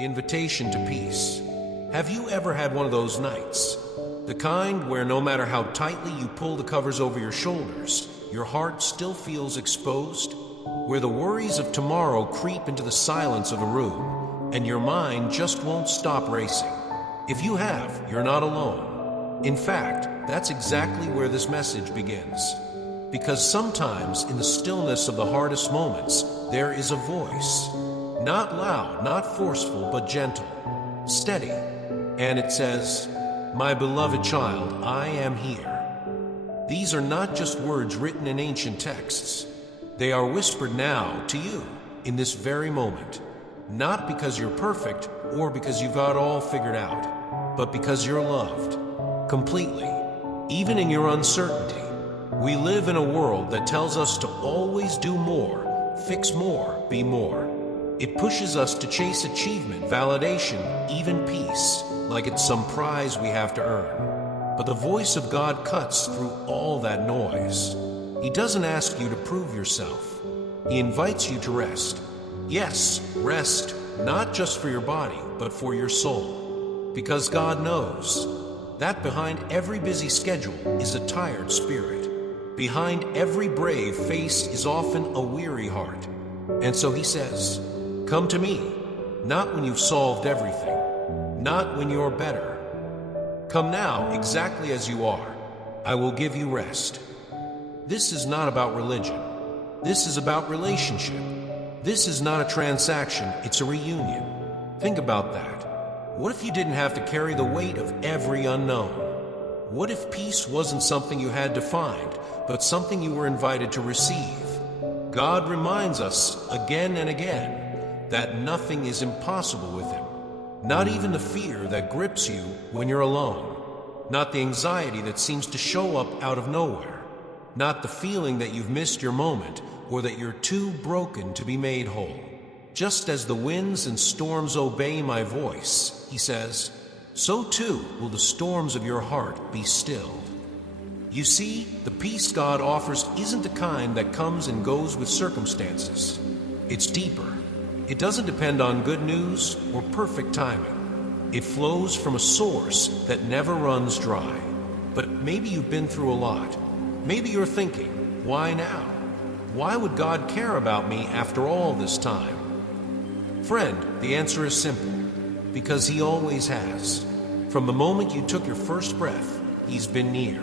the invitation to peace. Have you ever had one of those nights? The kind where no matter how tightly you pull the covers over your shoulders, your heart still feels exposed? Where the worries of tomorrow creep into the silence of a room, and your mind just won't stop racing? If you have, you're not alone. In fact, that's exactly where this message begins. Because sometimes in the stillness of the hardest moments, there is a voice. Not loud, not forceful, but gentle, steady. And it says, "My beloved child, I am here." These are not just words written in ancient texts. They are whispered now to you, in this very moment. Not because you're perfect or because you've got it all figured out, but because you're loved, completely, even in your uncertainty. We live in a world that tells us to always do more, fix more, be more. It pushes us to chase achievement, validation, even peace, like it's some prize we have to earn. But the voice of God cuts through all that noise. He doesn't ask you to prove yourself. He invites you to rest. Yes, rest, not just for your body, but for your soul. Because God knows that behind every busy schedule is a tired spirit. Behind every brave face is often a weary heart. And so he says, "Come to me, not when you've solved everything, not when you're better. Come now exactly as you are. I will give you rest." This is not about religion. This is about relationship. This is not a transaction, it's a reunion. Think about that. What if you didn't have to carry the weight of every unknown? What if peace wasn't something you had to find, but something you were invited to receive? God reminds us again and again that nothing is impossible with Him. Not even the fear that grips you when you're alone. Not the anxiety that seems to show up out of nowhere. Not the feeling that you've missed your moment or that you're too broken to be made whole. Just as the winds and storms obey my voice, he says, so too will the storms of your heart be stilled. You see, the peace God offers isn't the kind that comes and goes with circumstances. It's deeper. It doesn't depend on good news or perfect timing. It flows from a source that never runs dry. But maybe you've been through a lot. Maybe you're thinking, why now? Why would God care about me after all this time? Friend, the answer is simple. Because He always has. From the moment you took your first breath, He's been near.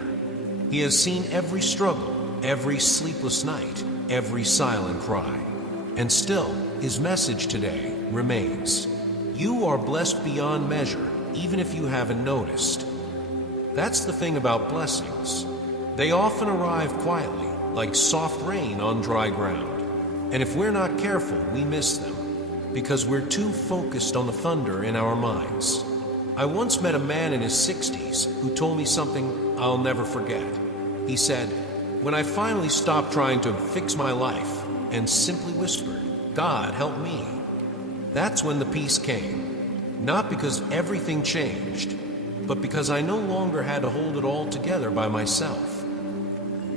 He has seen every struggle, every sleepless night, every silent cry. And still, His message today remains. You are blessed beyond measure, even if you haven't noticed. That's the thing about blessings. They often arrive quietly, like soft rain on dry ground. And if we're not careful, we miss them, because we're too focused on the thunder in our minds. I once met a man in his 60s who told me something I'll never forget. He said, when I finally stopped trying to fix my life and simply whispered, God, help me, that's when the peace came. Not because everything changed, but because I no longer had to hold it all together by myself.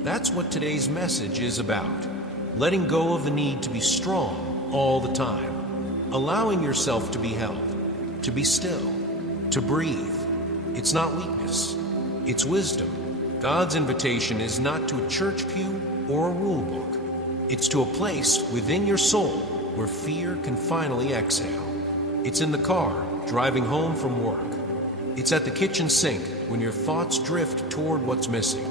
That's what today's message is about. Letting go of the need to be strong all the time. Allowing yourself to be held, to be still, to breathe. It's not weakness, it's wisdom. God's invitation is not to a church pew or a rule book. It's to a place within your soul where fear can finally exhale. It's in the car, driving home from work. It's at the kitchen sink when your thoughts drift toward what's missing.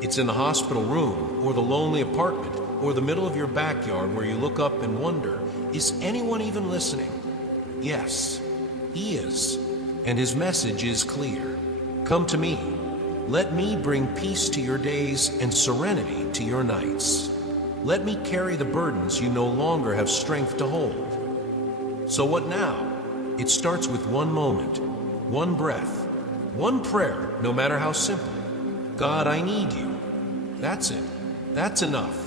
It's in the hospital room or the lonely apartment or the middle of your backyard where you look up and wonder, is anyone even listening? Yes, He is, and His message is clear. Come to me. Let me bring peace to your days and serenity to your nights. Let me carry the burdens you no longer have strength to hold. So what now? It starts with one moment, one breath, one prayer, no matter how simple. God, I need you. That's it. That's enough.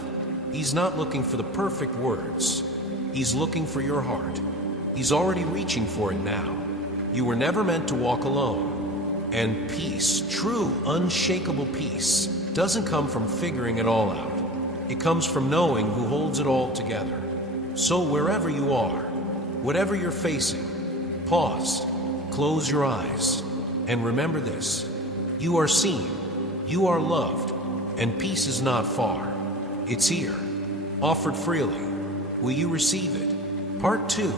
He's not looking for the perfect words. He's looking for your heart. He's already reaching for it now. You were never meant to walk alone. And peace, true, unshakable peace, doesn't come from figuring it all out. It comes from knowing who holds it all together. So wherever you are, whatever you're facing, Pause, close your eyes, and remember this. You are seen, you are loved, and peace is not far. It's here, offered freely. Will you receive it? Part 2,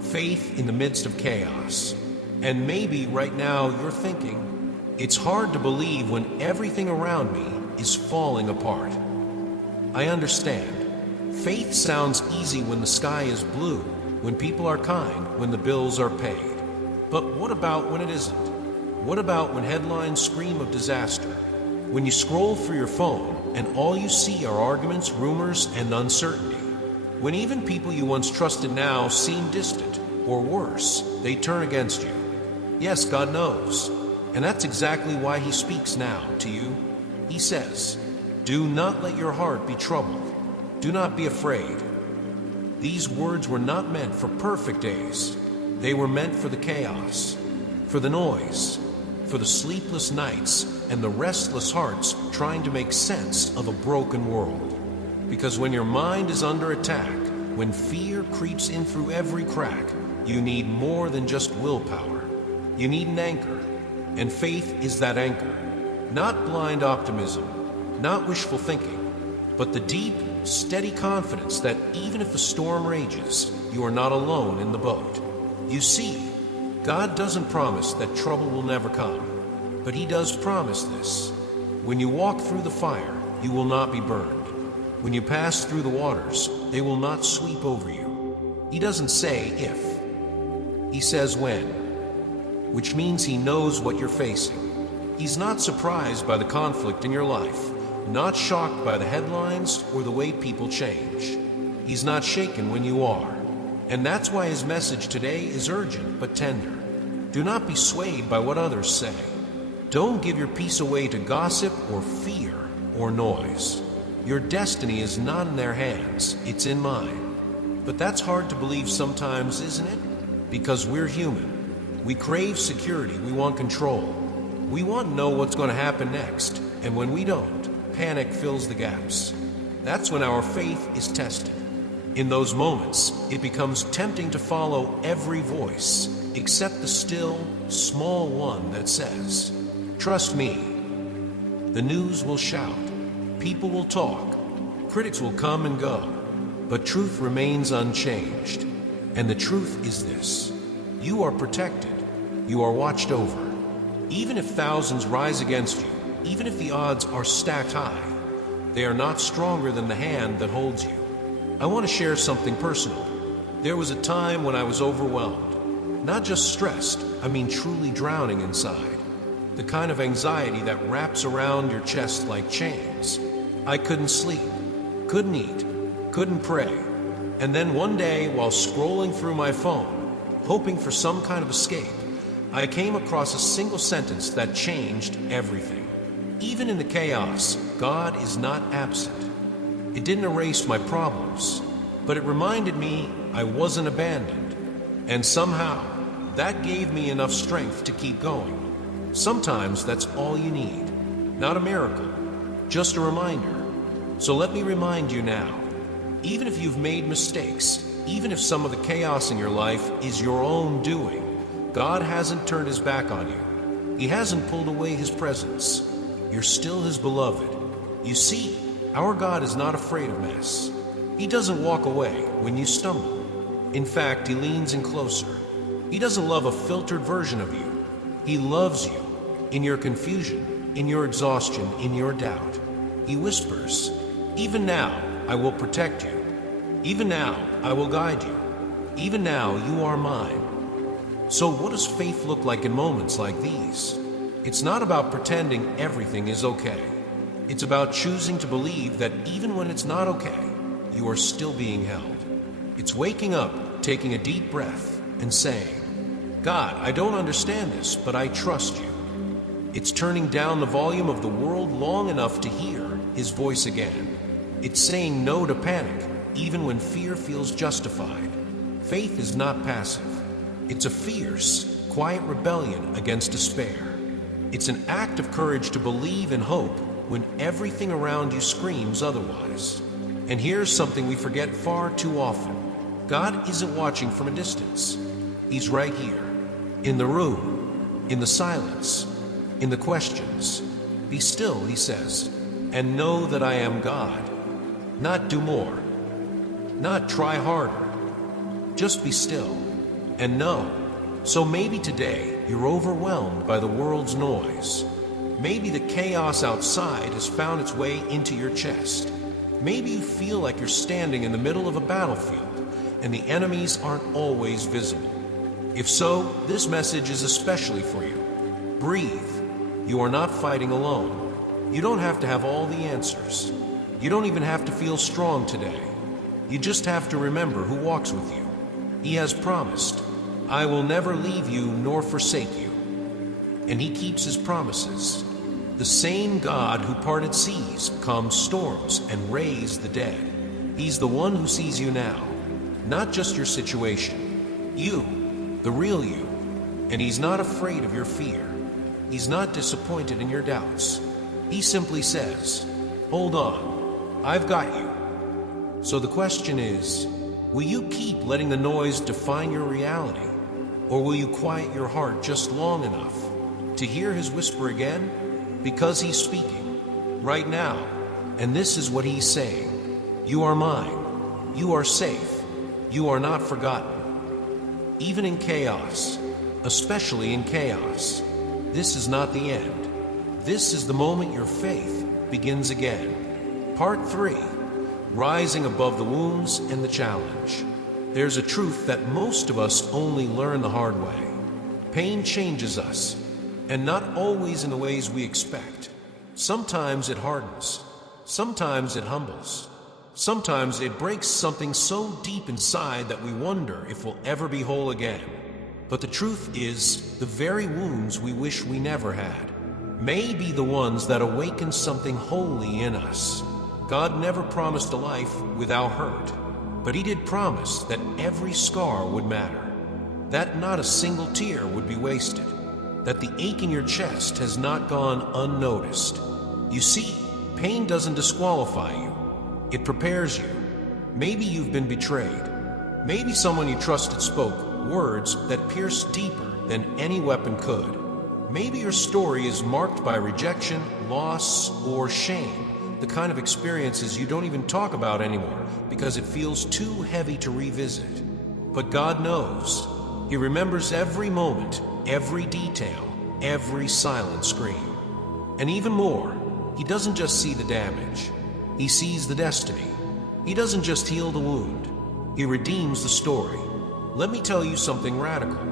faith in the midst of chaos. And maybe right now you're thinking, it's hard to believe when everything around me is falling apart. I understand. Faith sounds easy when the sky is blue, when people are kind, when the bills are paid. But what about when it isn't? What about when headlines scream of disaster? When you scroll through your phone and all you see are arguments, rumors, and uncertainty? When even people you once trusted now seem distant, or worse, they turn against you? Yes, God knows. And that's exactly why He speaks now to you. He says, "Do not let your heart be troubled. Do not be afraid." These words were not meant for perfect days. They were meant for the chaos, for the noise, for the sleepless nights and the restless hearts trying to make sense of a broken world. Because when your mind is under attack, when fear creeps in through every crack, you need more than just willpower. You need an anchor, and faith is that anchor. Not blind optimism, not wishful thinking, but the deep, steady confidence that even if the storm rages, you are not alone in the boat. You see, God doesn't promise that trouble will never come, but He does promise this. When you walk through the fire, you will not be burned. When you pass through the waters, they will not sweep over you. He doesn't say if, He says when, which means He knows what you're facing. He's not surprised by the conflict in your life, not shocked by the headlines or the way people change. He's not shaken when you are. And that's why His message today is urgent but tender. Do not be swayed by what others say. Don't give your peace away to gossip or fear or noise. Your destiny is not in their hands, it's in mine. But that's hard to believe sometimes, isn't it? Because we're human. We crave security, we want control. We want to know what's going to happen next. And when we don't, panic fills the gaps. That's when our faith is tested. In those moments, it becomes tempting to follow every voice, except the still, small one that says, "Trust me." The news will shout, people will talk, critics will come and go, but truth remains unchanged. And the truth is this: you are protected, you are watched over. Even if thousands rise against you, even if the odds are stacked high, they are not stronger than the hand that holds you. I want to share something personal. There was a time when I was overwhelmed. Not just stressed, I mean truly drowning inside. The kind of anxiety that wraps around your chest like chains. I couldn't sleep, couldn't eat, couldn't pray. And then one day, while scrolling through my phone, hoping for some kind of escape, I came across a single sentence that changed everything. Even in the chaos, God is not absent. It didn't erase my problems, but it reminded me I wasn't abandoned. And somehow, that gave me enough strength to keep going. Sometimes that's all you need. Not a miracle, just a reminder. So let me remind you now, even if you've made mistakes, even if some of the chaos in your life is your own doing, God hasn't turned His back on you. He hasn't pulled away His presence. You're still His beloved. You see, our God is not afraid of mess. He doesn't walk away when you stumble. In fact, He leans in closer. He doesn't love a filtered version of you. He loves you in your confusion, in your exhaustion, in your doubt. He whispers, "Even now, I will protect you. Even now, I will guide you. Even now, you are mine." So what does faith look like in moments like these? It's not about pretending everything is okay. It's about choosing to believe that even when it's not okay, you are still being held. It's waking up, taking a deep breath, and saying, "God, I don't understand this, but I trust you." It's turning down the volume of the world long enough to hear His voice again. It's saying no to panic, even when fear feels justified. Faith is not passive. It's a fierce, quiet rebellion against despair. It's an act of courage to believe and hope when everything around you screams otherwise. And here's something we forget far too often. God isn't watching from a distance. He's right here, in the room, in the silence, in the questions. Be still, he says, and know that I am God. Not do more, not try harder. Just be still and know. So maybe today you're overwhelmed by the world's noise. Maybe the chaos outside has found its way into your chest. Maybe you feel like you're standing in the middle of a battlefield and the enemies aren't always visible. If so, this message is especially for you. Breathe. You are not fighting alone. You don't have to have all the answers. You don't even have to feel strong today. You just have to remember who walks with you. He has promised, I will never leave you nor forsake you. And he keeps his promises. The same God who parted seas, calmed storms, and raised the dead. He's the one who sees you now, not just your situation. You, the real you. And he's not afraid of your fear. He's not disappointed in your doubts. He simply says, hold on, I've got you. So the question is, will you keep letting the noise define your reality? Or will you quiet your heart just long enough to hear his whisper again? Because he's speaking right now, and this is what he's saying. You are mine. You are safe. You are not forgotten. Even in chaos, especially in chaos, this is not the end. This is the moment your faith begins again. Part 3, rising above the wounds and the challenge. There's a truth that most of us only learn the hard way. Pain changes us, and not always in the ways we expect. Sometimes it hardens. Sometimes it humbles. Sometimes it breaks something so deep inside that we wonder if we'll ever be whole again. But the truth is, the very wounds we wish we never had may be the ones that awaken something holy in us. God never promised a life without hurt, but he did promise that every scar would matter, that not a single tear would be wasted, that the ache in your chest has not gone unnoticed. You see, pain doesn't disqualify you. It prepares you. Maybe you've been betrayed. Maybe someone you trusted spoke words that pierced deeper than any weapon could. Maybe your story is marked by rejection, loss, or shame, the kind of experiences you don't even talk about anymore because it feels too heavy to revisit. But God knows. He remembers every moment, every detail, every silent scream. And even more, he doesn't just see the damage. He sees the destiny. He doesn't just heal the wound. He redeems the story. Let me tell you something radical.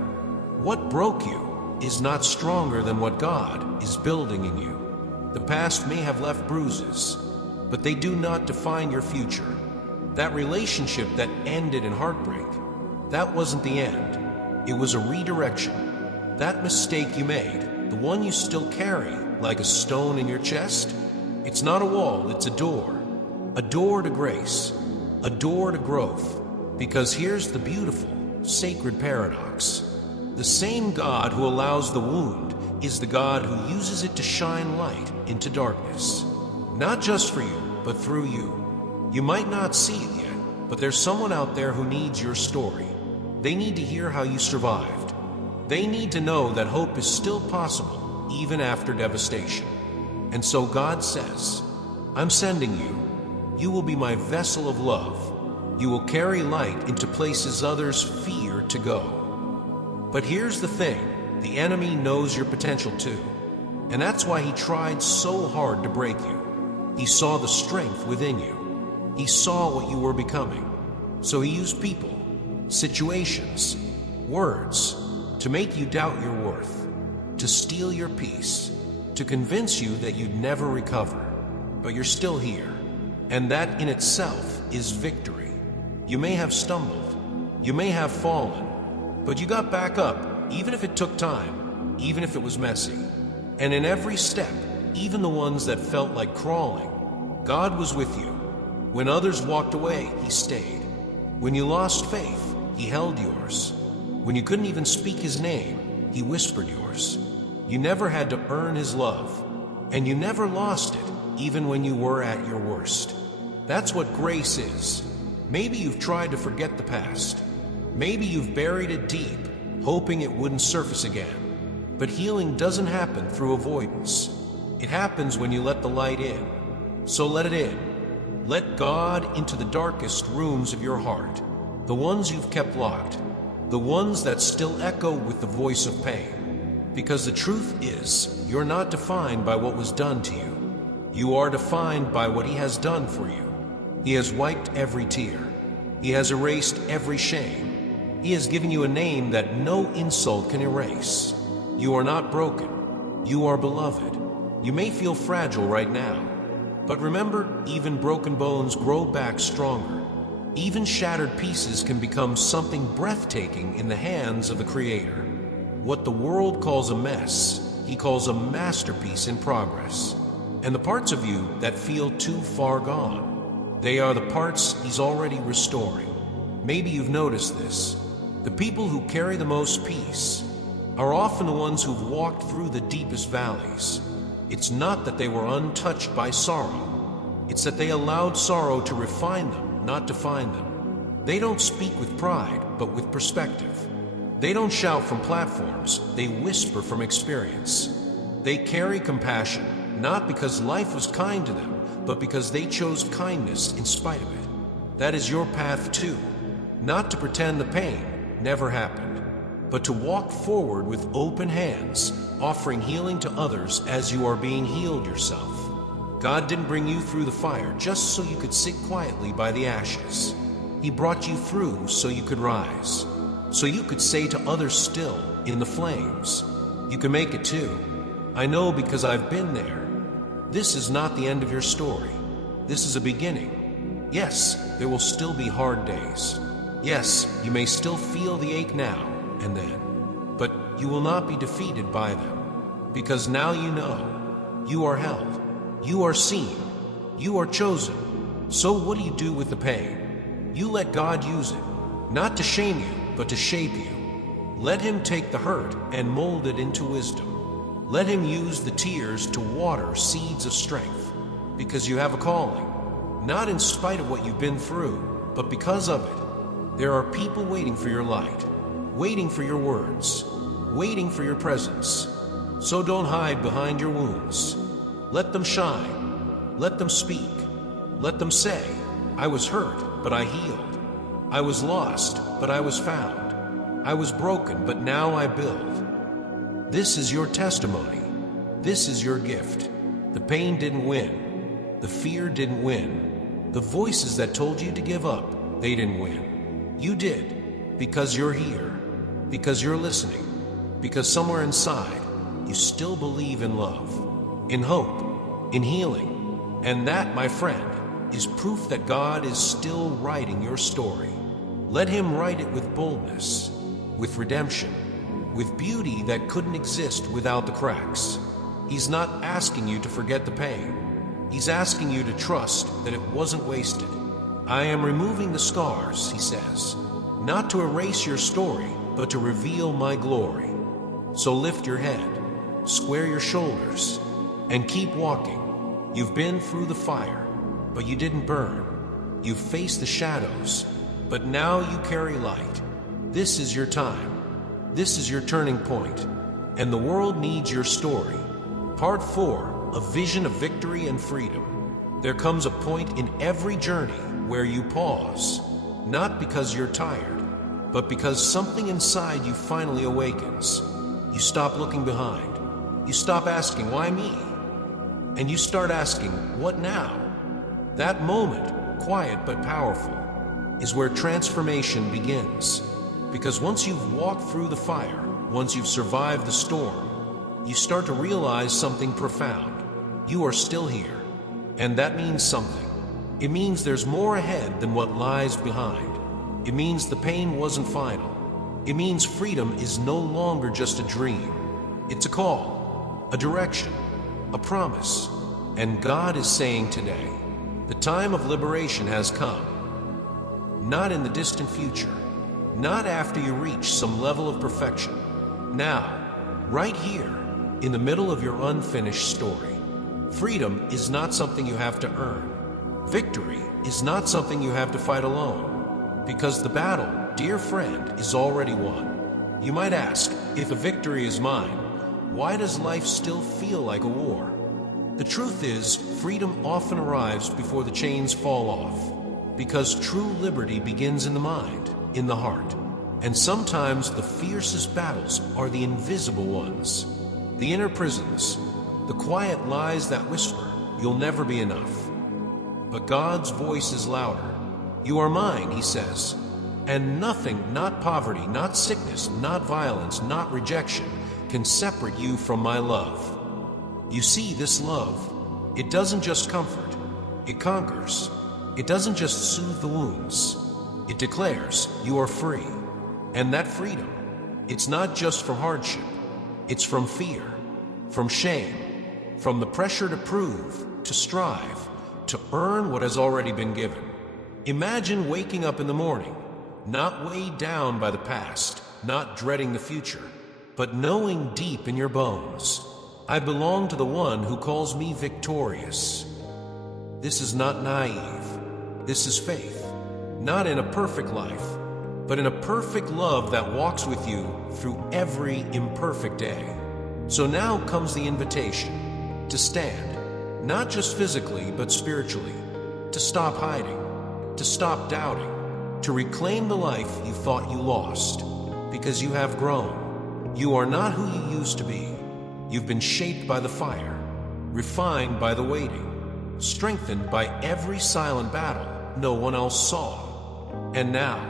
What broke you is not stronger than what God is building in you. The past may have left bruises, but they do not define your future. That relationship that ended in heartbreak, that wasn't the end. It was a redirection. That mistake you made, the one you still carry like a stone in your chest, it's not a wall, it's a door. A door to grace, a door to growth. Because here's the beautiful, sacred paradox. The same God who allows the wound is the God who uses it to shine light into darkness. Not just for you, but through you. You might not see it yet, but there's someone out there who needs your story. They need to hear how you survived. They need to know that hope is still possible, even after devastation. And so God says, I'm sending you. You will be my vessel of love. You will carry light into places others fear to go. But here's the thing, the enemy knows your potential too. And that's why he tried so hard to break you. He saw the strength within you. He saw what you were becoming. So he used people, situations, words to make you doubt your worth, to steal your peace, to convince you that you'd never recover. But you're still here. And that in itself is victory. You may have stumbled, you may have fallen, but you got back up, even if it took time, even if it was messy. And in every step, even the ones that felt like crawling, God was with you. When others walked away, he stayed. When you lost faith, he held yours. When you couldn't even speak his name, he whispered yours. You never had to earn his love, and you never lost it, even when you were at your worst. That's what grace is. Maybe you've tried to forget the past. Maybe you've buried it deep, hoping it wouldn't surface again. But healing doesn't happen through avoidance. It happens when you let the light in. So let it in. Let God into the darkest rooms of your heart, the ones you've kept locked, the ones that still echo with the voice of pain. Because the truth is, you're not defined by what was done to you. You are defined by what He has done for you. He has wiped every tear. He has erased every shame. He has given you a name that no insult can erase. You are not broken. You are beloved. You may feel fragile right now, but remember, even broken bones grow back stronger. Even shattered pieces can become something breathtaking in the hands of the Creator. What the world calls a mess, He calls a masterpiece in progress. And the parts of you that feel too far gone, they are the parts He's already restoring. Maybe you've noticed this. The people who carry the most peace are often the ones who've walked through the deepest valleys. It's not that they were untouched by sorrow. It's that they allowed sorrow to refine them, not define them. They don't speak with pride, but with perspective. They don't shout from platforms, they whisper from experience. They carry compassion, not because life was kind to them, but because they chose kindness in spite of it. That is your path too. Not to pretend the pain never happened, but to walk forward with open hands, offering healing to others as you are being healed yourself. God didn't bring you through the fire just so you could sit quietly by the ashes. He brought you through so you could rise, so you could say to others still in the flames, you can make it too. I know because I've been there. This is not the end of your story. This is a beginning. Yes, there will still be hard days. Yes, you may still feel the ache now and then, but you will not be defeated by them, because now you know you are held, you are seen, you are chosen. So what do you do with the pain? You let God use it, not to shame you, but to shape you. Let Him take the hurt and mold it into wisdom. Let Him use the tears to water seeds of strength, because you have a calling, not in spite of what you've been through, but because of it. There are people waiting for your light, waiting for your words, waiting for your presence. So don't hide behind your wounds. Let them shine. Let them speak. Let them say, I was hurt, but I healed. I was lost, but I was found. I was broken, but now I build. This is your testimony. This is your gift. The pain didn't win. The fear didn't win. The voices that told you to give up, they didn't win. You did, because you're here, because you're listening, because somewhere inside, you still believe in love, in hope, in healing. And that, my friend, is proof that God is still writing your story. Let Him write it with boldness, with redemption, with beauty that couldn't exist without the cracks. He's not asking you to forget the pain. He's asking you to trust that it wasn't wasted. I am removing the scars, He says, not to erase your story, but to reveal my glory. So lift your head, square your shoulders, and keep walking. You've been through the fire, but you didn't burn. You've faced the shadows, but now you carry light. This is your time. This is your turning point, and the world needs your story. Part 4, a vision of victory and freedom. There comes a point in every journey where you pause, not because you're tired, but because something inside you finally awakens. You stop looking behind. You stop asking, why me? And you start asking, what now? That moment, quiet but powerful, is where transformation begins. Because once you've walked through the fire, once you've survived the storm, you start to realize something profound. You are still here, and that means something. It means there's more ahead than what lies behind. It means the pain wasn't final. It means freedom is no longer just a dream. It's a call, a direction, a promise. And God is saying today, the time of liberation has come. Not in the distant future, not after you reach some level of perfection. Now, right here, in the middle of your unfinished story. Freedom is not something you have to earn. Victory is not something you have to fight alone. Because the battle, dear friend, is already won. You might ask, if a victory is mine, why does life still feel like a war? The truth is, freedom often arrives before the chains fall off, because true liberty begins in the mind, in the heart. And sometimes the fiercest battles are the invisible ones, the inner prisons, the quiet lies that whisper, you'll never be enough. But God's voice is louder. You are mine, he says, and nothing, not poverty, not sickness, not violence, not rejection, can separate you from my love. You see, this love, it doesn't just comfort, it conquers. It doesn't just soothe the wounds, it declares you are free. And that freedom, it's not just from hardship, it's from fear, from shame, from the pressure to prove, to strive, to earn what has already been given. Imagine waking up in the morning, not weighed down by the past, not dreading the future, but knowing deep in your bones, I belong to the one who calls me victorious. This is not naive. This is faith, not in a perfect life, but in a perfect love that walks with you through every imperfect day. So now comes the invitation to stand, not just physically, but spiritually, to stop hiding, to stop doubting, to reclaim the life you thought you lost, because you have grown. You are not who you used to be. You've been shaped by the fire, refined by the waiting, strengthened by every silent battle no one else saw. And now,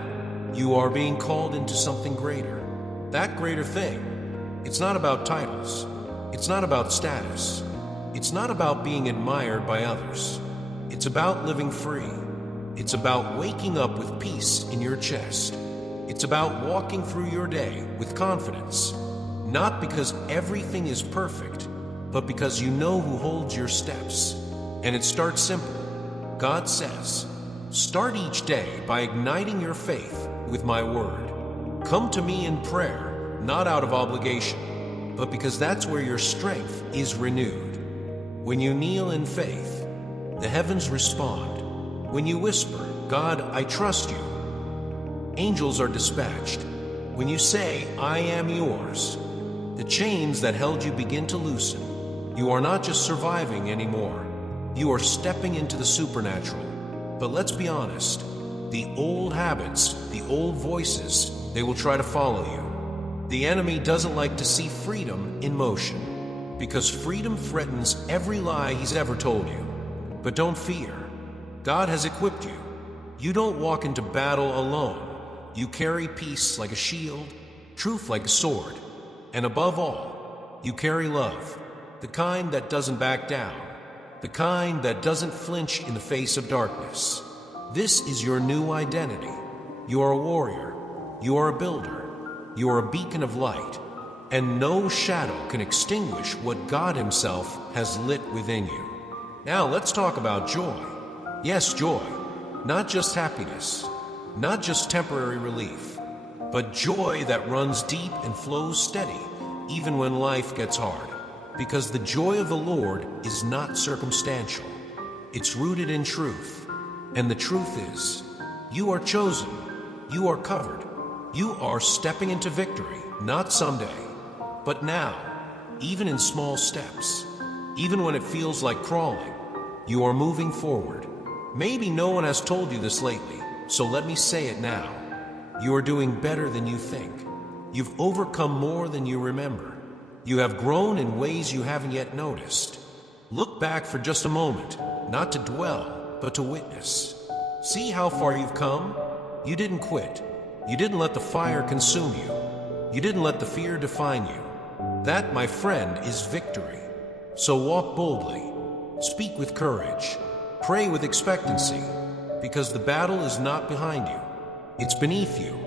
you are being called into something greater. That greater thing, it's not about titles. It's not about status. It's not about being admired by others. It's about living free. It's about waking up with peace in your chest. It's about walking through your day with confidence, not because everything is perfect, but because you know who holds your steps. And it starts simple. God says, start each day by igniting your faith with my word. Come to me in prayer, not out of obligation, but because that's where your strength is renewed. When you kneel in faith, the heavens respond. When you whisper, God, I trust you, angels are dispatched. When you say, I am yours, the chains that held you begin to loosen. You are not just surviving anymore. You are stepping into the supernatural. But let's be honest, the old habits, the old voices, they will try to follow you. The enemy doesn't like to see freedom in motion, because freedom threatens every lie he's ever told you. But don't fear. God has equipped you. You don't walk into battle alone. You carry peace like a shield, truth like a sword, and above all, you carry love, the kind that doesn't back down, the kind that doesn't flinch in the face of darkness. This is your new identity. You are a warrior. You are a builder. You are a beacon of light. And no shadow can extinguish what God Himself has lit within you. Now let's talk about joy. Yes, joy. Not just happiness. Not just temporary relief. But joy that runs deep and flows steady, even when life gets hard. Because the joy of the Lord is not circumstantial. It's rooted in truth. And the truth is, you are chosen. You are covered. You are stepping into victory, not someday, but now, even in small steps. Even when it feels like crawling, you are moving forward. Maybe no one has told you this lately, so let me say it now. You are doing better than you think. You've overcome more than you remember. You have grown in ways you haven't yet noticed. Look back for just a moment, not to dwell, but to witness. See how far you've come? You didn't quit. You didn't let the fire consume you. You didn't let the fear define you. That, my friend, is victory. So walk boldly. Speak with courage. Pray with expectancy, because the battle is not behind you. It's beneath you.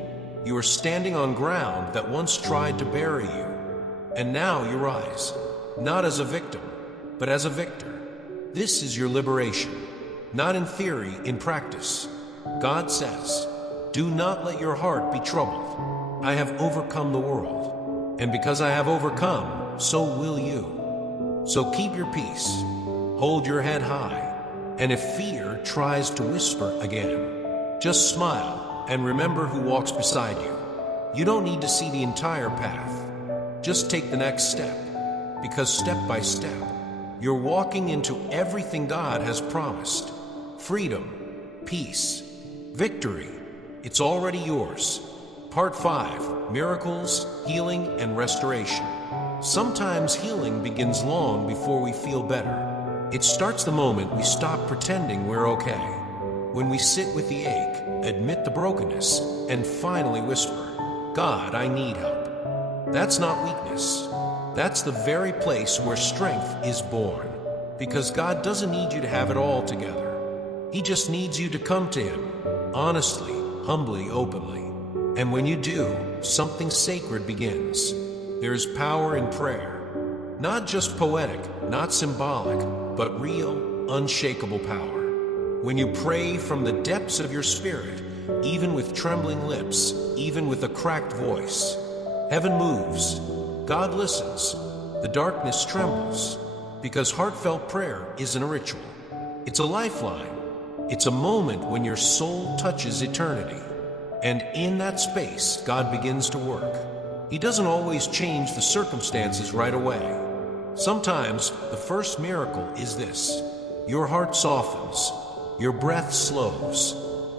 You are standing on ground that once tried to bury you. And now you rise, not as a victim, but as a victor. This is your liberation, not in theory, in practice. God says, do not let your heart be troubled. I have overcome the world, and because I have overcome, so will you. So keep your peace, hold your head high, and if fear tries to whisper again, just smile and remember who walks beside you. You don't need to see the entire path. Just take the next step, because step by step, you're walking into everything God has promised. Freedom, peace, victory. It's already yours. Part 5, Miracles, Healing, and Restoration. Sometimes healing begins long before we feel better. It starts the moment we stop pretending we're okay. When we sit with the ache, admit the brokenness, and finally whisper, God, I need help. That's not weakness. That's the very place where strength is born. Because God doesn't need you to have it all together. He just needs you to come to Him, honestly, humbly, openly. And when you do, something sacred begins. There's power in prayer. Not just poetic, not symbolic, but real, unshakable power. When you pray from the depths of your spirit, even with trembling lips, even with a cracked voice, heaven moves. God listens. The darkness trembles. Because heartfelt prayer isn't a ritual. It's a lifeline. It's a moment when your soul touches eternity. And in that space, God begins to work. He doesn't always change the circumstances right away. Sometimes the first miracle is this. Your heart softens. Your breath slows.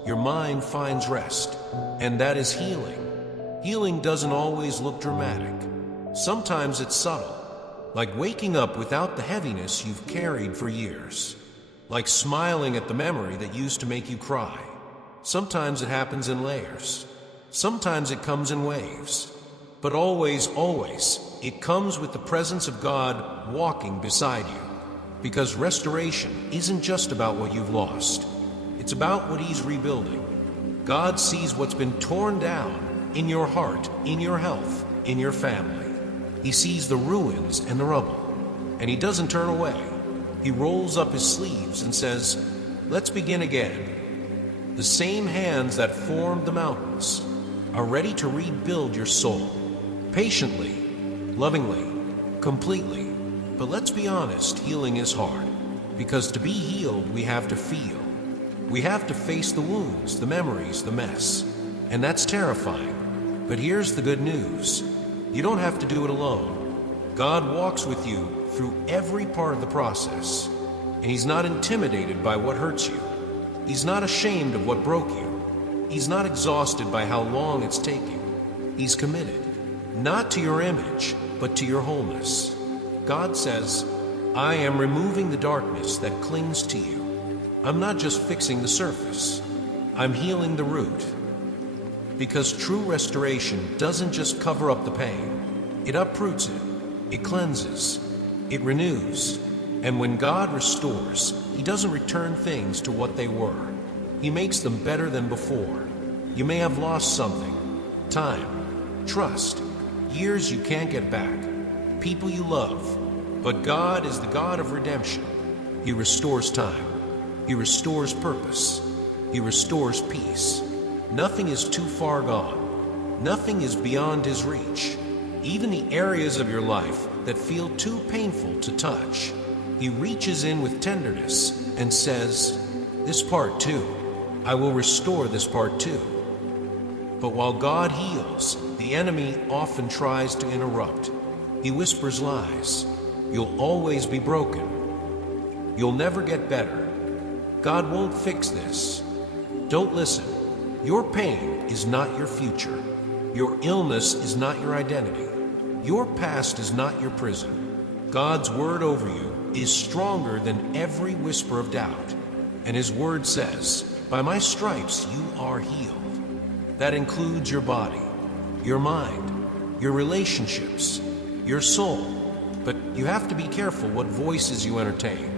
Your mind finds rest. And that is healing. Healing doesn't always look dramatic. Sometimes it's subtle. Like waking up without the heaviness you've carried for years. Like smiling at the memory that used to make you cry. Sometimes it happens in layers. Sometimes it comes in waves. But always, always, it comes with the presence of God walking beside you. Because restoration isn't just about what you've lost. It's about what He's rebuilding. God sees what's been torn down in your heart, in your health, in your family. He sees the ruins and the rubble. And He doesn't turn away. He rolls up His sleeves and says, let's begin again. The same hands that formed the mountains are ready to rebuild your soul. Patiently, lovingly, completely. But let's be honest, healing is hard. Because to be healed, we have to feel. We have to face the wounds, the memories, the mess. And that's terrifying. But here's the good news. You don't have to do it alone. God walks with you through every part of the process. And He's not intimidated by what hurts you. He's not ashamed of what broke you. He's not exhausted by how long it's taking. He's committed, not to your image, but to your wholeness. God says, I am removing the darkness that clings to you. I'm not just fixing the surface. I'm healing the root. Because true restoration doesn't just cover up the pain. It uproots it. It cleanses. It renews. And when God restores, He doesn't return things to what they were. He makes them better than before. You may have lost something. Time, trust, years you can't get back, people you love. But God is the God of redemption. He restores time. He restores purpose. He restores peace. Nothing is too far gone. Nothing is beyond His reach. Even the areas of your life that feel too painful to touch, He reaches in with tenderness and says, this part too. I will restore this part too. But while God heals, the enemy often tries to interrupt. He whispers lies. You'll always be broken. You'll never get better. God won't fix this. Don't listen. Your pain is not your future. Your illness is not your identity. Your past is not your prison. God's word over you is stronger than every whisper of doubt. And His word says, by my stripes you are healed. That includes your body, your mind, your relationships, your soul. But you have to be careful what voices you entertain.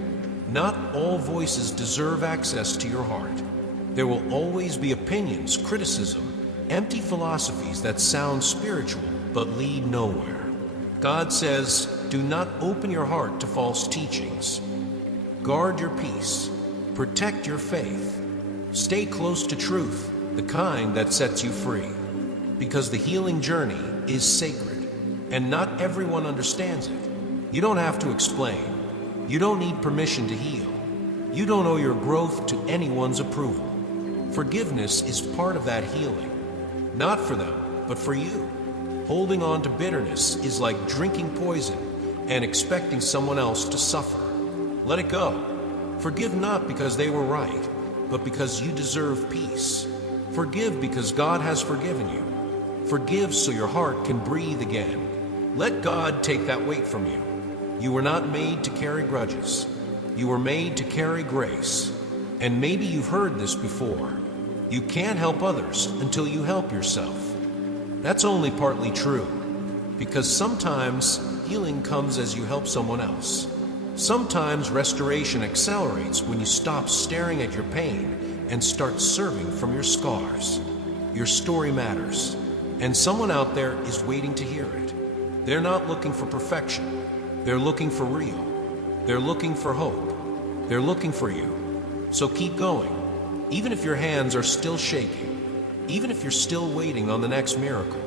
Not all voices deserve access to your heart. There will always be opinions, criticism, empty philosophies that sound spiritual but lead nowhere. God says, do not open your heart to false teachings. Guard your peace. Protect your faith. Stay close to truth, the kind that sets you free. Because the healing journey is sacred, and not everyone understands it. You don't have to explain. You don't need permission to heal. You don't owe your growth to anyone's approval. Forgiveness is part of that healing. Not for them, But for you, holding on to bitterness is like drinking poison and expecting someone else to suffer. Let it go. Forgive not because they were right, but because you deserve peace. Forgive because God has forgiven you. Forgive so your heart can breathe again. Let God take that weight from you. You were not made to carry grudges. You were made to carry grace. And maybe you've heard this before. You can't help others until you help yourself. That's only partly true, because sometimes healing comes as you help someone else. Sometimes restoration accelerates when you stop staring at your pain and start serving from your scars. Your story matters, and someone out there is waiting to hear it. They're not looking for perfection. They're looking for real. They're looking for hope. They're looking for you. So keep going, even if your hands are still shaking, even if you're still waiting on the next miracle.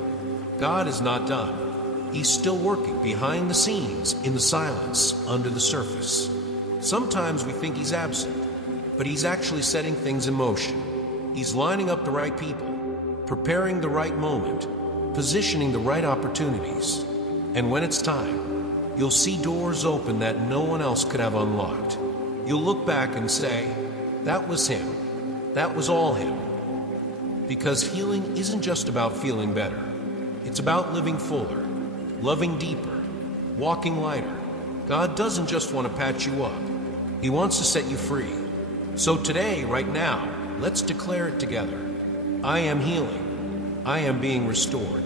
God is not done. He's still working behind the scenes, in the silence, under the surface. Sometimes we think he's absent, but he's actually setting things in motion. He's lining up the right people, preparing the right moment, positioning the right opportunities. And when it's time, you'll see doors open that no one else could have unlocked. You'll look back and say, that was him. That was all him. Because healing isn't just about feeling better. It's about living fuller, loving deeper, walking lighter. God doesn't just want to patch you up. He wants to set you free. So today, right now, let's declare it together. I am healing. I am being restored.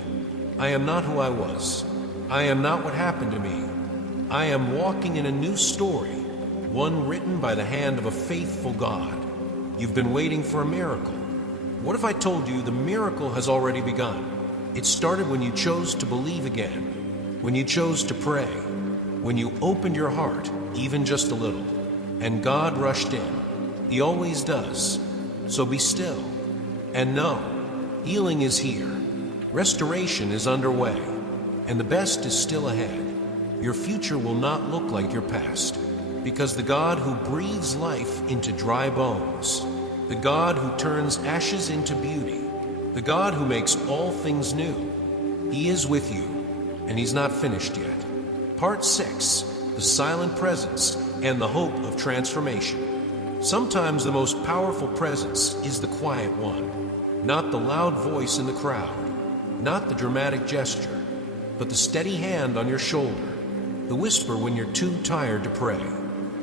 I am not who I was. I am not what happened to me. I am walking in a new story, one written by the hand of a faithful God. You've been waiting for a miracle. What if I told you the miracle has already begun? It started when you chose to believe again, when you chose to pray, when you opened your heart, even just a little, and God rushed in. He always does. So be still and know, healing is here. Restoration is underway, and the best is still ahead. Your future will not look like your past, because the God who breathes life into dry bones, the God who turns ashes into beauty, the God who makes all things new, He is with you, and He's not finished yet. Part 6, the silent presence and the hope of transformation. Sometimes the most powerful presence is the quiet one, not the loud voice in the crowd, not the dramatic gesture, but the steady hand on your shoulder, the whisper when you're too tired to pray,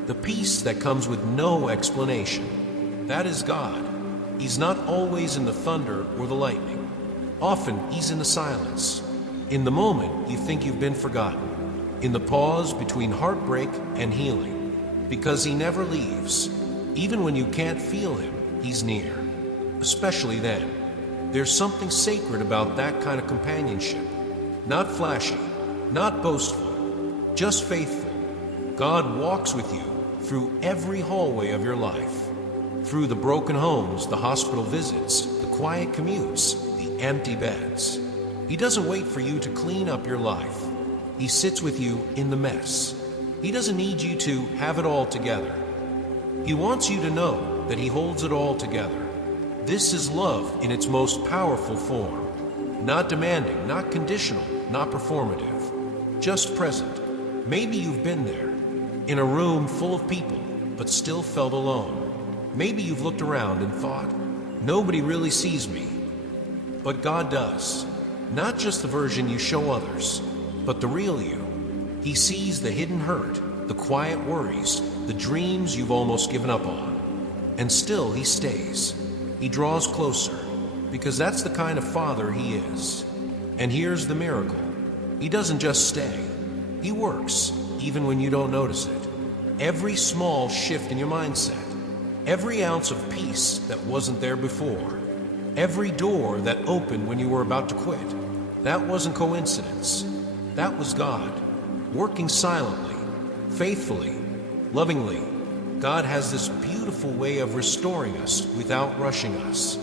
the peace that comes with no explanation. That is God. He's not always in the thunder or the lightning. Often He's in the silence, in the moment you think you've been forgotten, in the pause between heartbreak and healing, because He never leaves. Even when you can't feel Him, He's near. Especially then. There's something sacred about that kind of companionship. Not flashy, not boastful, just faithful. God walks with you through every hallway of your life. Through the broken homes, the hospital visits, the quiet commutes, the empty beds. He doesn't wait for you to clean up your life. He sits with you in the mess. He doesn't need you to have it all together. He wants you to know that He holds it all together. This is love in its most powerful form. Not demanding, not conditional, not performative. Just present. Maybe you've been there, in a room full of people, but still felt alone. Maybe you've looked around and thought, nobody really sees me. But God does. Not just the version you show others, but the real you. He sees the hidden hurt, the quiet worries, the dreams you've almost given up on. And still He stays. He draws closer, because that's the kind of Father He is. And here's the miracle. He doesn't just stay. He works, even when you don't notice it. Every small shift in your mindset, every ounce of peace that wasn't there before, every door that opened when you were about to quit, that wasn't coincidence. That was God, working silently, faithfully, lovingly. God has this beautiful way of restoring us without rushing us.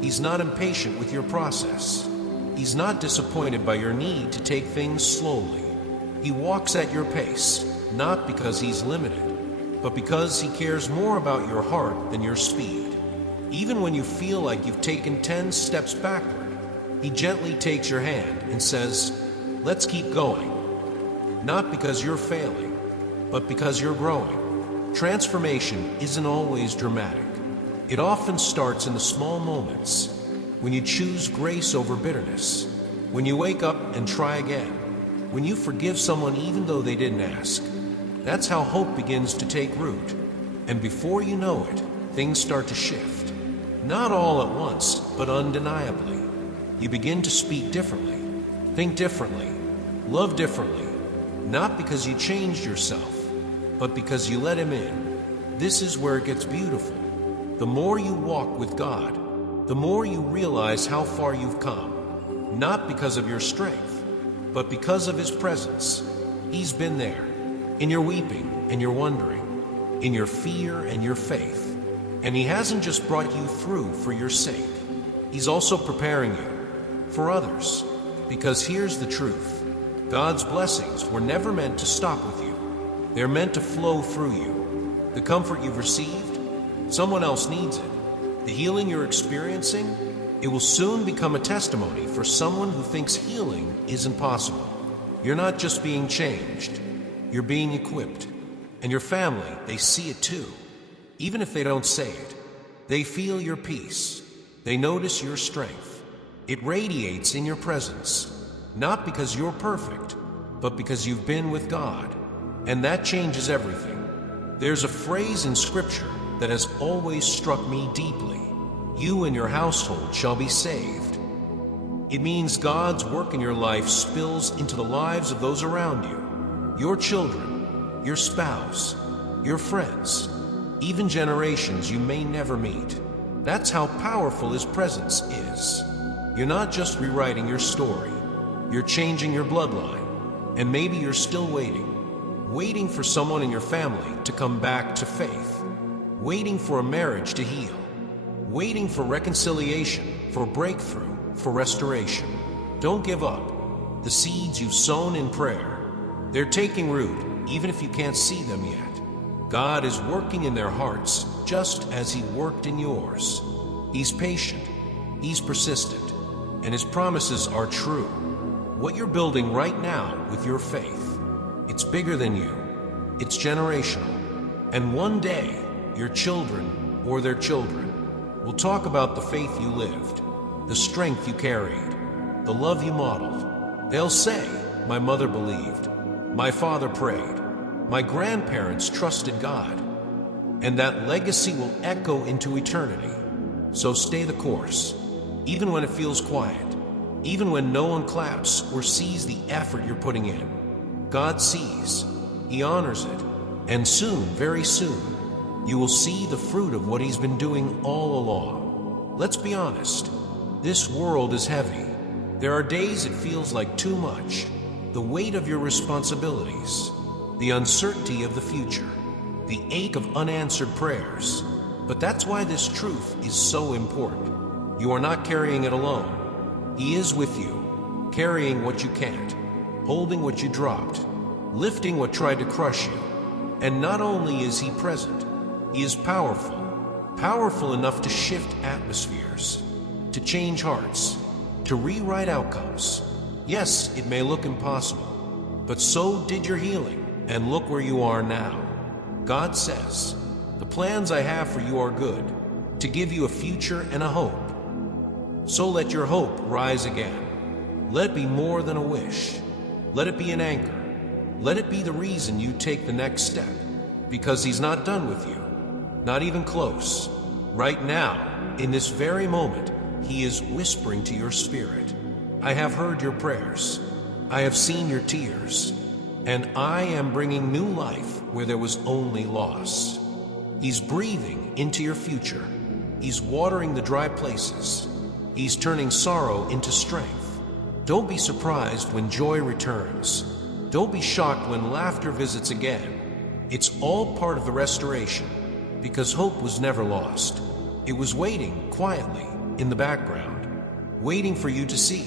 He's not impatient with your process. He's not disappointed by your need to take things slowly. He walks at your pace, not because He's limited, but because He cares more about your heart than your speed. Even when you feel like you've taken 10 steps backward, He gently takes your hand and says, "Let's keep going." Not because you're failing, but because you're growing. Transformation isn't always dramatic. It often starts in the small moments, when you choose grace over bitterness, when you wake up and try again, when you forgive someone even though they didn't ask. That's how hope begins to take root. And before you know it, things start to shift. Not all at once, but undeniably. You begin to speak differently, think differently, love differently, not because you changed yourself, but because you let Him in. This is where it gets beautiful. The more you walk with God, the more you realize how far you've come, not because of your strength, but because of His presence. He's been there, in your weeping and your wondering, in your fear and your faith. And He hasn't just brought you through for your sake. He's also preparing you for others. Because here's the truth. God's blessings were never meant to stop with you. They're meant to flow through you. The comfort you've received, someone else needs it. The healing you're experiencing, it will soon become a testimony for someone who thinks healing isn't possible. You're not just being changed, you're being equipped. And your family, they see it too. Even if they don't say it, they feel your peace. They notice your strength. It radiates in your presence, not because you're perfect, but because you've been with God. And that changes everything. There's a phrase in Scripture that has always struck me deeply. You and your household shall be saved. It means God's work in your life spills into the lives of those around you. Your children, your spouse, your friends, even generations you may never meet. That's how powerful His presence is. You're not just rewriting your story. You're changing your bloodline. And maybe you're still waiting for someone in your family to come back to faith, waiting for a marriage to heal, waiting for reconciliation, for breakthrough, for restoration. Don't give up. The seeds you've sown in prayer, they're taking root, even if you can't see them yet. God is working in their hearts just as He worked in yours. He's patient, He's persistent, and His promises are true. What you're building right now with your faith, it's bigger than you. It's generational. And one day, your children or their children will talk about the faith you lived, the strength you carried, the love you modeled. They'll say, "My mother believed, my father prayed, my grandparents trusted God." And that legacy will echo into eternity. So stay the course, even when it feels quiet, even when no one claps or sees the effort you're putting in. God sees, He honors it, and soon, very soon, you will see the fruit of what He's been doing all along. Let's be honest, this world is heavy. There are days it feels like too much. The weight of your responsibilities, the uncertainty of the future, the ache of unanswered prayers. But that's why this truth is so important. You are not carrying it alone. He is with you, carrying what you can't, holding what you dropped, lifting what tried to crush you. And not only is He present, He is powerful, powerful enough to shift atmospheres, to change hearts, to rewrite outcomes. Yes, it may look impossible, but so did your healing, and look where you are now. God says, "The plans I have for you are good, to give you a future and a hope." So let your hope rise again. Let it be more than a wish. Let it be an anchor. Let it be the reason you take the next step, because He's not done with you, not even close. Right now, in this very moment, He is whispering to your spirit, "I have heard your prayers. I have seen your tears, and I am bringing new life where there was only loss." He's breathing into your future. He's watering the dry places. He's turning sorrow into strength. Don't be surprised when joy returns. Don't be shocked when laughter visits again. It's all part of the restoration, because hope was never lost. It was waiting quietly in the background, waiting for you to see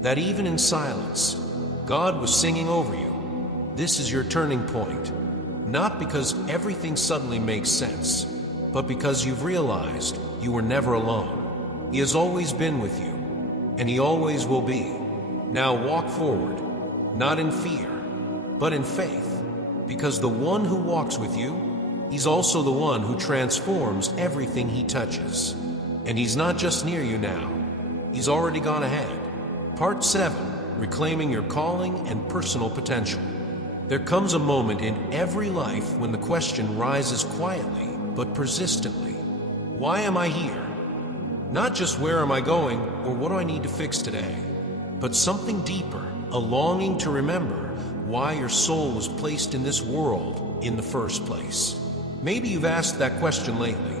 that even in silence, God was singing over you. This is your turning point, not because everything suddenly makes sense, but because you've realized you were never alone. He has always been with you. and He always will be. Now walk forward, not in fear, but in faith, because the one who walks with you, He's also the one who transforms everything He touches. And He's not just near you now, He's already gone ahead. Part 7, Reclaiming Your Calling and Personal Potential. There comes a moment in every life when the question rises quietly but persistently. Why am I here? Not just where am I going or what do I need to fix today, but something deeper, a longing to remember why your soul was placed in this world in the first place. Maybe you've asked that question lately.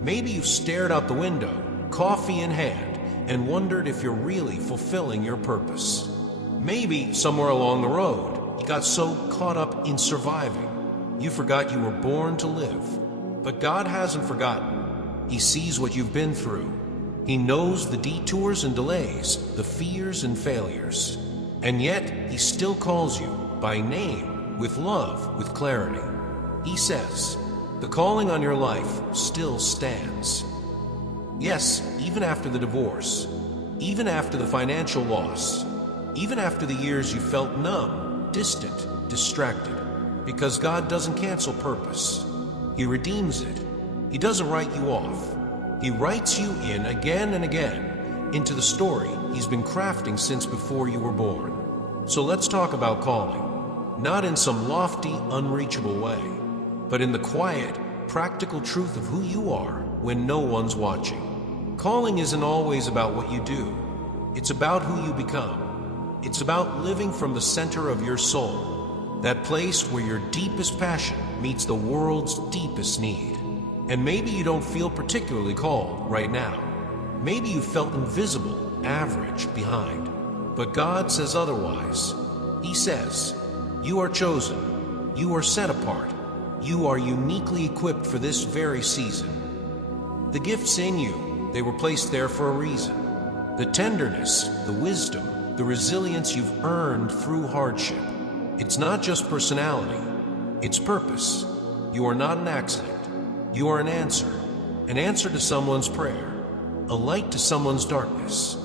Maybe you've stared out the window, coffee in hand, and wondered if you're really fulfilling your purpose. Maybe somewhere along the road, you got so caught up in surviving, you forgot you were born to live. But God hasn't forgotten. He sees what you've been through. He knows the detours and delays, the fears and failures. And yet, He still calls you by name, with love, with clarity. He says, the calling on your life still stands. Yes, even after the divorce, even after the financial loss, even after the years you felt numb, distant, distracted, because God doesn't cancel purpose. He redeems it. He doesn't write you off. He writes you in again and again into the story He's been crafting since before you were born. So let's talk about calling, not in some lofty, unreachable way, but in the quiet, practical truth of who you are when no one's watching. Calling isn't always about what you do. It's about who you become. It's about living from the center of your soul, that place where your deepest passion meets the world's deepest need. And maybe you don't feel particularly called right now. Maybe you felt invisible, average, behind. But God says otherwise. He says, you are chosen. You are set apart. You are uniquely equipped for this very season. The gifts in you, they were placed there for a reason. The tenderness, the wisdom, the resilience you've earned through hardship. It's not just personality, it's purpose. You are not an accident. You are an answer to someone's prayer, a light to someone's darkness,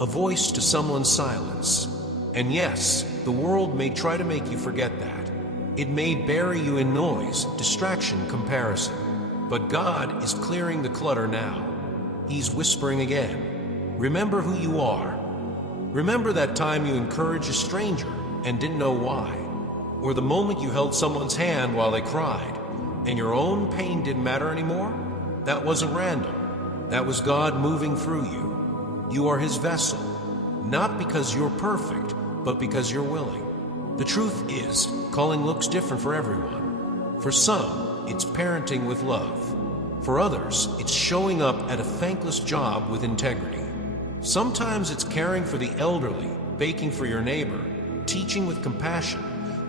a voice to someone's silence. And yes, the world may try to make you forget that. It may bury you in noise, distraction, comparison. But God is clearing the clutter now. He's whispering again. Remember who you are. Remember that time you encouraged a stranger and didn't know why. Or the moment you held someone's hand while they cried, and your own pain didn't matter anymore? That wasn't random. That was God moving through you. You are His vessel, not because you're perfect, but because you're willing. The truth is, calling looks different for everyone. For some, it's parenting with love. For others, it's showing up at a thankless job with integrity. Sometimes it's caring for the elderly, baking for your neighbor, teaching with compassion,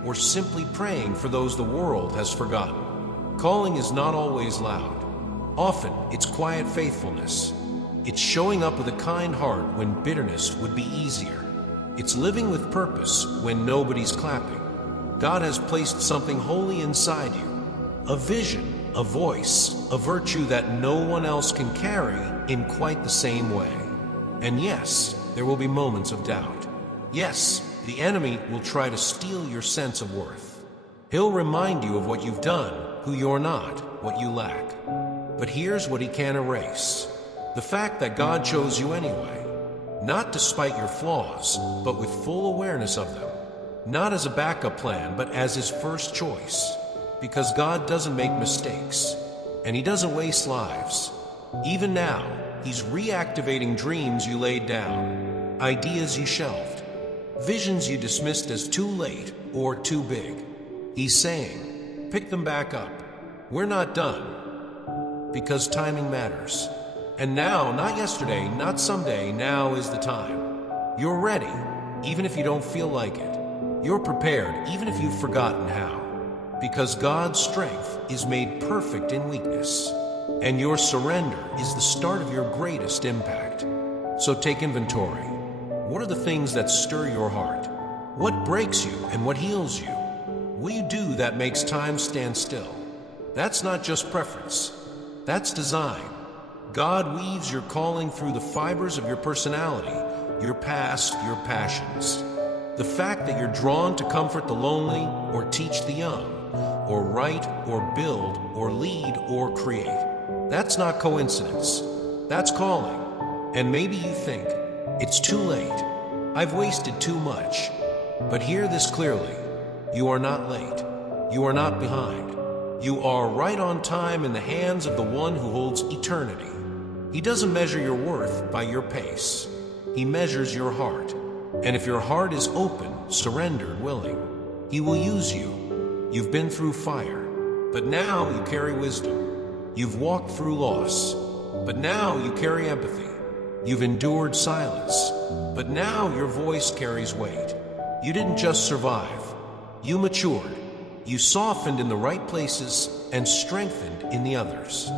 or simply praying for those the world has forgotten. Calling is not always loud. Often, it's quiet faithfulness. It's showing up with a kind heart when bitterness would be easier. It's living with purpose when nobody's clapping. God has placed something holy inside you, a vision, a voice, a virtue that no one else can carry in quite the same way. And yes, there will be moments of doubt. Yes, the enemy will try to steal your sense of worth. He'll remind you of what you've done, who you're not, what you lack. But here's what he can't erase: the fact that God chose you anyway. Not despite your flaws, but with full awareness of them. Not as a backup plan, but as His first choice. Because God doesn't make mistakes, and He doesn't waste lives. Even now, He's reactivating dreams you laid down, ideas you shelved, visions you dismissed as too late or too big. He's saying, pick them back up. We're not done. Because timing matters. And now, not yesterday, not someday, now is the time. You're ready, even if you don't feel like it. You're prepared, even if you've forgotten how. Because God's strength is made perfect in weakness. And your surrender is the start of your greatest impact. So take inventory. What are the things that stir your heart? What breaks you and what heals you? What do you do that makes time stand still? That's not just preference. That's design. God weaves your calling through the fibers of your personality, your past, your passions. The fact that you're drawn to comfort the lonely or teach the young, or write or build or lead or create, that's not coincidence. That's calling. And maybe you think, it's too late. I've wasted too much. But hear this clearly. You are not late. You are not behind. You are right on time in the hands of the one who holds eternity. He doesn't measure your worth by your pace. He measures your heart. And if your heart is open, surrendered, willing, He will use you. You've been through fire, but now you carry wisdom. You've walked through loss, but now you carry empathy. You've endured silence, but now your voice carries weight. You didn't just survive. You matured. You softened in the right places and strengthened in the others.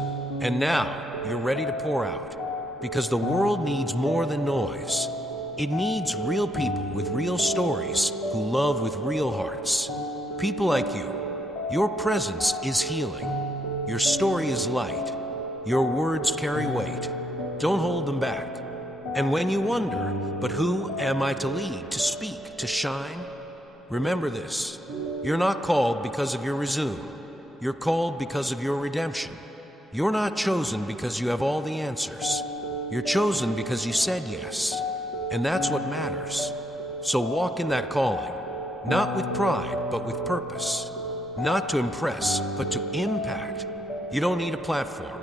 And now you're ready to pour out, because the world needs more than noise. It needs real people with real stories who love with real hearts. People like you. Your presence is healing. Your story is light. Your words carry weight. Don't hold them back. And when you wonder, but who am I to lead, to speak, to shine? Remember this. You're not called because of your resume. You're called because of your redemption. You're not chosen because you have all the answers. You're chosen because you said yes. And that's what matters. So walk in that calling, not with pride, but with purpose. Not to impress, but to impact. You don't need a platform.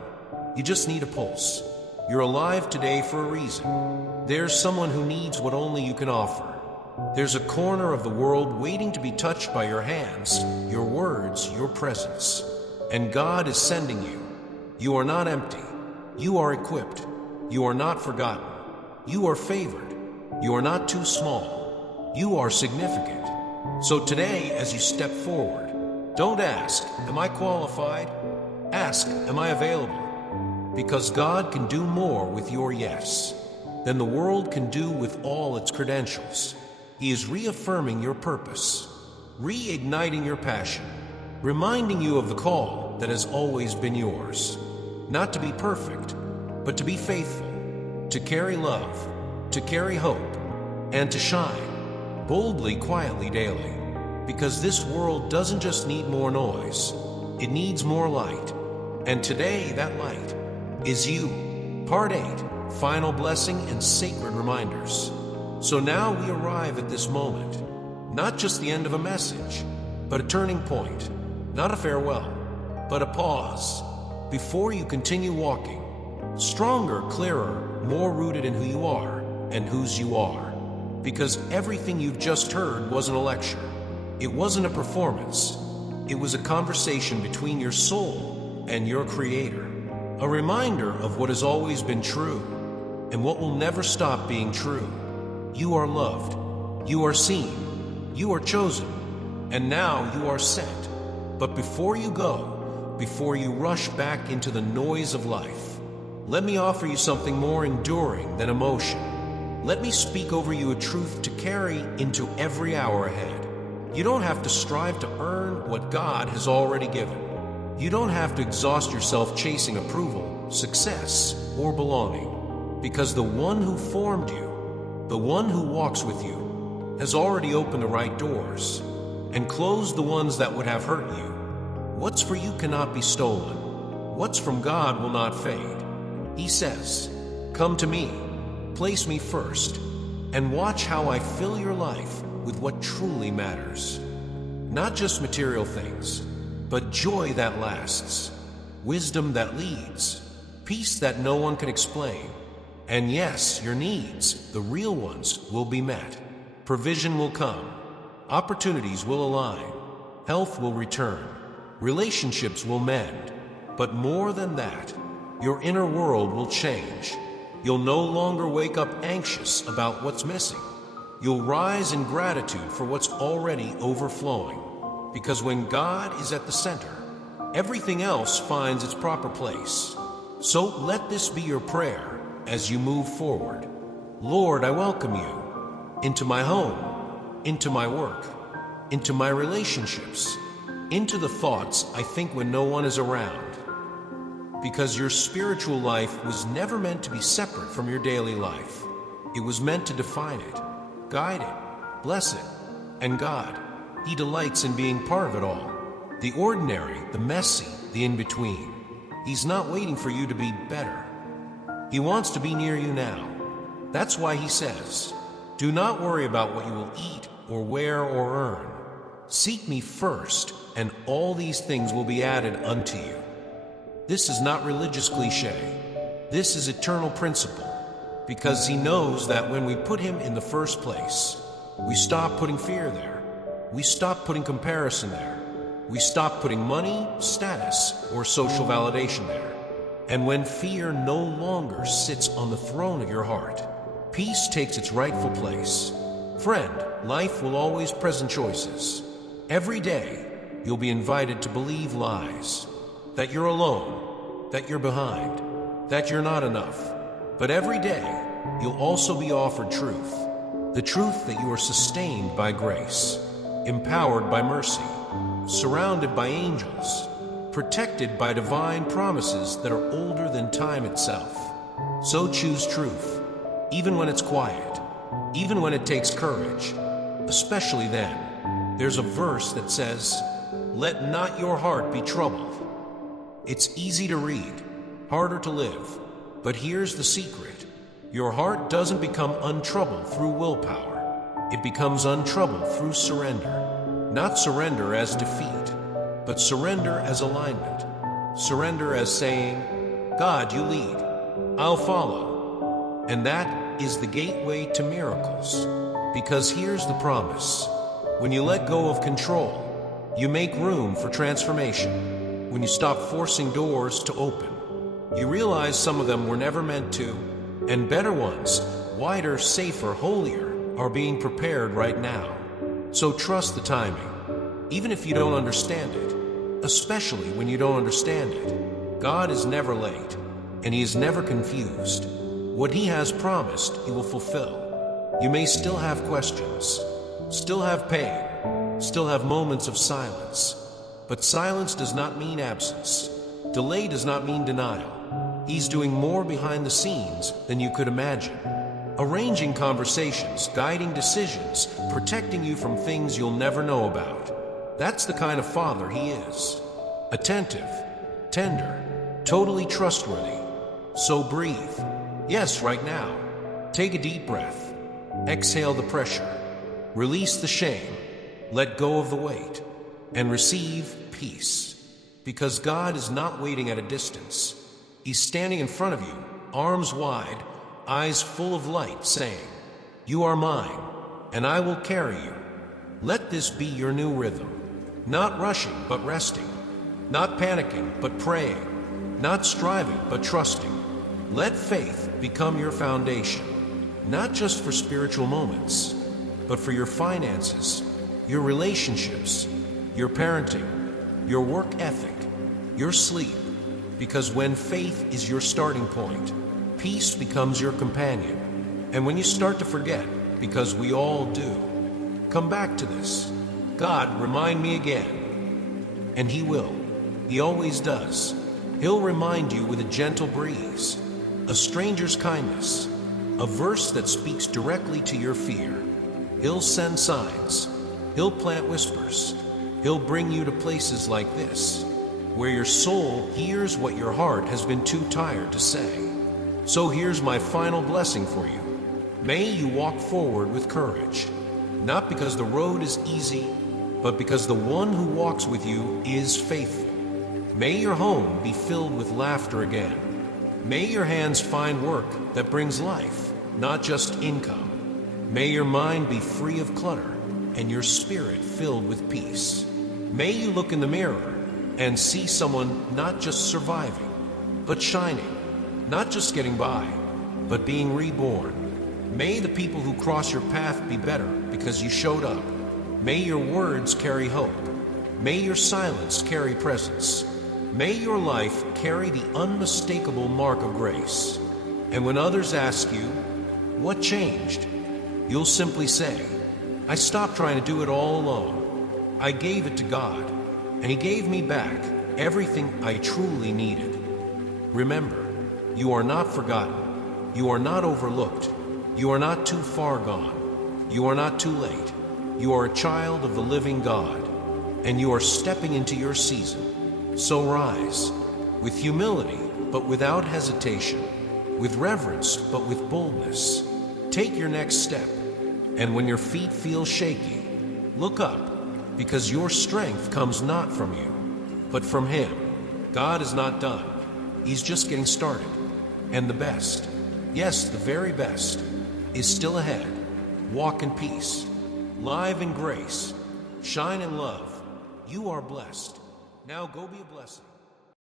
You just need a pulse. You're alive today for a reason. There's someone who needs what only you can offer. There's a corner of the world waiting to be touched by your hands, your words, your presence. And God is sending you. You are not empty. You are equipped. You are not forgotten. You are favored. You are not too small. You are significant. So today, as you step forward, don't ask, am I qualified? Ask, am I available? Because God can do more with your yes than the world can do with all its credentials. He is reaffirming your purpose, reigniting your passion, reminding you of the call that has always been yours. Not to be perfect, but to be faithful, to carry love, to carry hope, and to shine boldly, quietly, daily. Because this world doesn't just need more noise, it needs more light. And today, that light is you. Part 8, Final Blessing and Sacred Reminders. So now we arrive at this moment, not just the end of a message, but a turning point, not a farewell, but a pause, before you continue walking, stronger, clearer, more rooted in who you are and whose you are. Because everything you've just heard wasn't a lecture. It wasn't a performance. It was a conversation between your soul and your Creator. A reminder of what has always been true and what will never stop being true. You are loved. You are seen. You are chosen. And now you are sent. But before you go, before you rush back into the noise of life, let me offer you something more enduring than emotion. Let me speak over you a truth to carry into every hour ahead. You don't have to strive to earn what God has already given. You don't have to exhaust yourself chasing approval, success, or belonging. Because the one who formed you, the one who walks with you, has already opened the right doors and closed the ones that would have hurt you. What's for you cannot be stolen. What's from God will not fade. He says, come to me, place me first, and watch how I fill your life with what truly matters. Not just material things, but joy that lasts, wisdom that leads, peace that no one can explain. And yes, your needs, the real ones, will be met. Provision will come. Opportunities will align. Health will return. Relationships will mend. But more than that, your inner world will change. You'll no longer wake up anxious about what's missing. You'll rise in gratitude for what's already overflowing. Because when God is at the center, everything else finds its proper place. So let this be your prayer as you move forward. Lord, I welcome you into my home, into my work, into my relationships, into the thoughts I think when no one is around. Because your spiritual life was never meant to be separate from your daily life. It was meant to define it, guide it, bless it, and God, He delights in being part of it all. The ordinary, the messy, the in-between. He's not waiting for you to be better. He wants to be near you now. That's why He says, do not worry about what you will eat or wear or earn. Seek me first, and all these things will be added unto you. This is not religious cliche. This is eternal principle. Because He knows that when we put Him in the first place, we stop putting fear there. We stop putting comparison there. We stop putting money, status, or social validation there. And when fear no longer sits on the throne of your heart, peace takes its rightful place. Friend, life will always present choices. Every day, you'll be invited to believe lies. That you're alone, that you're behind, that you're not enough. But every day, you'll also be offered truth. The truth that you are sustained by grace, empowered by mercy, surrounded by angels, protected by divine promises that are older than time itself. So choose truth, even when it's quiet, even when it takes courage, especially then. There's a verse that says, "Let not your heart be troubled." It's easy to read, harder to live, but here's the secret. Your heart doesn't become untroubled through willpower. It becomes untroubled through surrender. Not surrender as defeat, but surrender as alignment. Surrender as saying, God, you lead, I'll follow. And that is the gateway to miracles. Because here's the promise. When you let go of control, you make room for transformation. When you stop forcing doors to open, you realize some of them were never meant to, and better ones, wider, safer, holier, are being prepared right now. So trust the timing, even if you don't understand it, especially when you don't understand it. God is never late, and He is never confused. What He has promised, He will fulfill. You may still have questions, still have pain, still have moments of silence, but silence does not mean absence. Delay does not mean denial. He's doing more behind the scenes than you could imagine. Arranging conversations, guiding decisions, protecting you from things you'll never know about. That's the kind of Father He is. Attentive, tender, totally trustworthy. So breathe. Yes, right now. Take a deep breath. Exhale the pressure. Release the shame. Let go of the weight. And receive peace. Because God is not waiting at a distance. He's standing in front of you, arms wide, eyes full of light, saying, "You are mine, and I will carry you." Let this be your new rhythm. Not rushing, but resting. Not panicking, but praying. Not striving, but trusting. Let faith become your foundation. Not just for spiritual moments, but for your finances, your relationships, your parenting, your work ethic, your sleep. Because when faith is your starting point, peace becomes your companion. And when you start to forget, because we all do, come back to this. God, remind me again. And He will. He always does. He'll remind you with a gentle breeze, a stranger's kindness, a verse that speaks directly to your fear. He'll send signs. He'll plant whispers. He'll bring you to places like this, where your soul hears what your heart has been too tired to say. So here's my final blessing for you. May you walk forward with courage, not because the road is easy, but because the one who walks with you is faithful. May your home be filled with laughter again. May your hands find work that brings life, not just income. May your mind be free of clutter and your spirit filled with peace. May you look in the mirror and see someone not just surviving, but shining, not just getting by, but being reborn. May the people who cross your path be better because you showed up. May your words carry hope. May your silence carry presence. May your life carry the unmistakable mark of grace. And when others ask you, what changed? You'll simply say, I stopped trying to do it all alone. I gave it to God, and He gave me back everything I truly needed. Remember, you are not forgotten. You are not overlooked. You are not too far gone. You are not too late. You are a child of the living God, and you are stepping into your season. So rise, with humility, but without hesitation, with reverence, but with boldness. Take your next step, and when your feet feel shaky, look up, because your strength comes not from you, but from Him. God is not done. He's just getting started. And the best, yes, the very best, is still ahead. Walk in peace, live in grace, shine in love. You are blessed. Now go be a blessing.